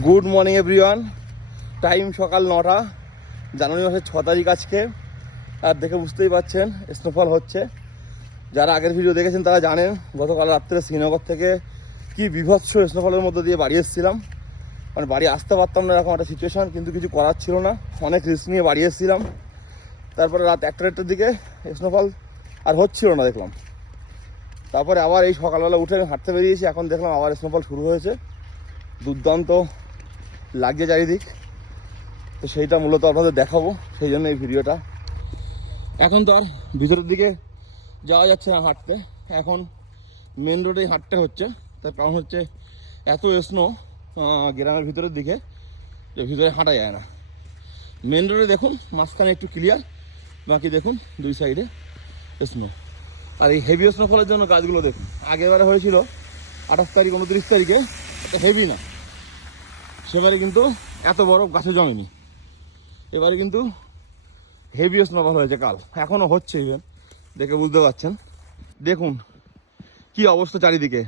Good morning everyone. Time সকাল 9টা, জানুয়ারি মাসের 6 তারিখ আজকে। আর দেখে বুঝতেই পারছেন স্নোফল হচ্ছে। যারা আগের ভিডিও দেখেছেন তারা জানেন গতকাল রাত্রে শ্রীনগর থেকে কি বিভৎস স্নোফলের মধ্যে দিয়ে বাড়ি এসেছিলাম। মানে বাড়ি আসতে পারতাম না এরকম একটা সিচুয়েশান, কিন্তু কিছু করার ছিল না, অনেক রিস্ক নিয়ে বাড়ি এসেছিলাম। তারপরে রাত 1টার দিকে স্নোফল আর হচ্ছিল না দেখলাম। তারপরে আবার এই সকালবেলা উঠে হাঁটতে বেরিয়েছি, এখন দেখলাম আবার স্নোফল শুরু হয়েছে। দুর্দান্ত লাগছে চারিদিক, তো সেইটা মূলত আপনাদের দেখাবো, সেই জন্য এই ভিডিওটা। এখন তো আর ভিতরের দিকে যাওয়া যাচ্ছে না হাঁটতে, এখন মেন রোডেই হাঁটতে হচ্ছে। তার কারণ হচ্ছে এত স্নো গ্রামের ভিতরের দিকে যে ভিতরে হাঁটা যায় না। মেন রোডে দেখুন মাঝখানে একটু ক্লিয়ার, বাকি দেখুন দুই সাইডে স্নো। আর এই হেভি স্নোফলের জন্য গাছগুলো দেখুন, আগেরবারে হয়েছিল 28 তারিখ 29 তারিখে, এটা হেভি না, সেবারে কিন্তু এত বরফ গাছে জমেনি। এবারে কিন্তু হেভি স্নোফল হয়েছে কাল, এখনও হচ্ছে, ইভেন দেখে বুঝতে পারছেন। দেখুন কি অবস্থা চারিদিকে।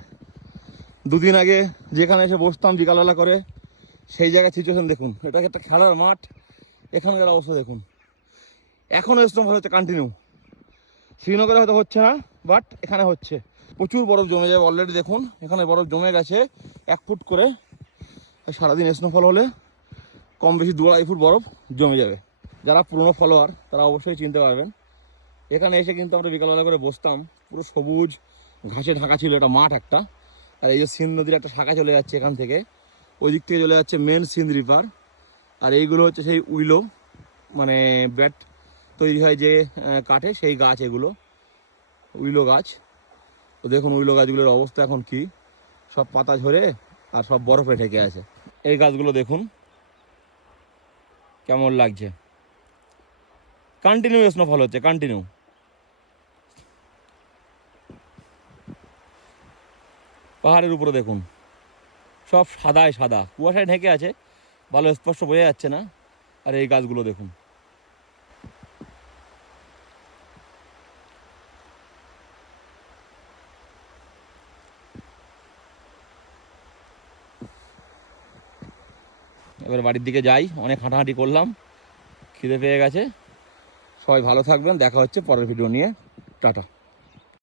দুদিন আগে যেখানে এসে বসতাম বিকালবেলা করে, সেই জায়গায় সিচুয়েশন দেখুন। এটা একটা খেলার মাঠ, এখানকার অবস্থা দেখুন। এখনও স্নোফল হচ্ছে কন্টিনিউ। শ্রীনগরে হয়তো হচ্ছে না, বাট এখানে হচ্ছে। প্রচুর বরফ জমে যাবে অলরেডি, দেখুন এখানে বরফ জমে গেছে 1 ফুট করে। সারাদিন স্নোফল হলে কম বেশি 2-2.5 ফুট বরফ জমে যাবে। যারা পুরনো ফলোয়ার তারা অবশ্যই চিনতে পারবেন। এখানে এসে কিন্তু আমরা বিকালবেলা করে বসতাম, পুরো সবুজ ঘাসে ঢাকা ছিল এটা মাঠ একটা। আর এই যে সিন্ধ নদীর একটা শাখা চলে যাচ্ছে এখান থেকে, ওই দিক থেকে চলে যাচ্ছে মেন সিন্ধ রিভার। আর এইগুলো হচ্ছে সেই উইলো, মানে ব্যাট তৈরি হয় যে কাঠে, সেই গাছ এগুলো উইলো গাছ। তো দেখুন উইলো গাছগুলোর অবস্থা এখন কি, সব পাতা ঝরে আর সব বরফে ঢেকে আছে। এই গাছগুলো দেখুন কেমন লাগছে, কন্টিনিউ স্নোফল হচ্ছে, কন্টিনিউ। পাহাড়ের উপরে দেখুন সব সাদায় সাদা, কুয়াশায় ঢেকে আছে, ভালো স্পষ্ট বোঝা যাচ্ছে না। আর এই গাছগুলো দেখুন। এবার বাড়ির দিকে যাই, অনেক হাঁটাহাঁটি করলাম, খিদে পেয়ে গেছে। সবাই ভালো থাকবেন, দেখা হচ্ছে পরের ভিডিও নিয়ে। টাটা।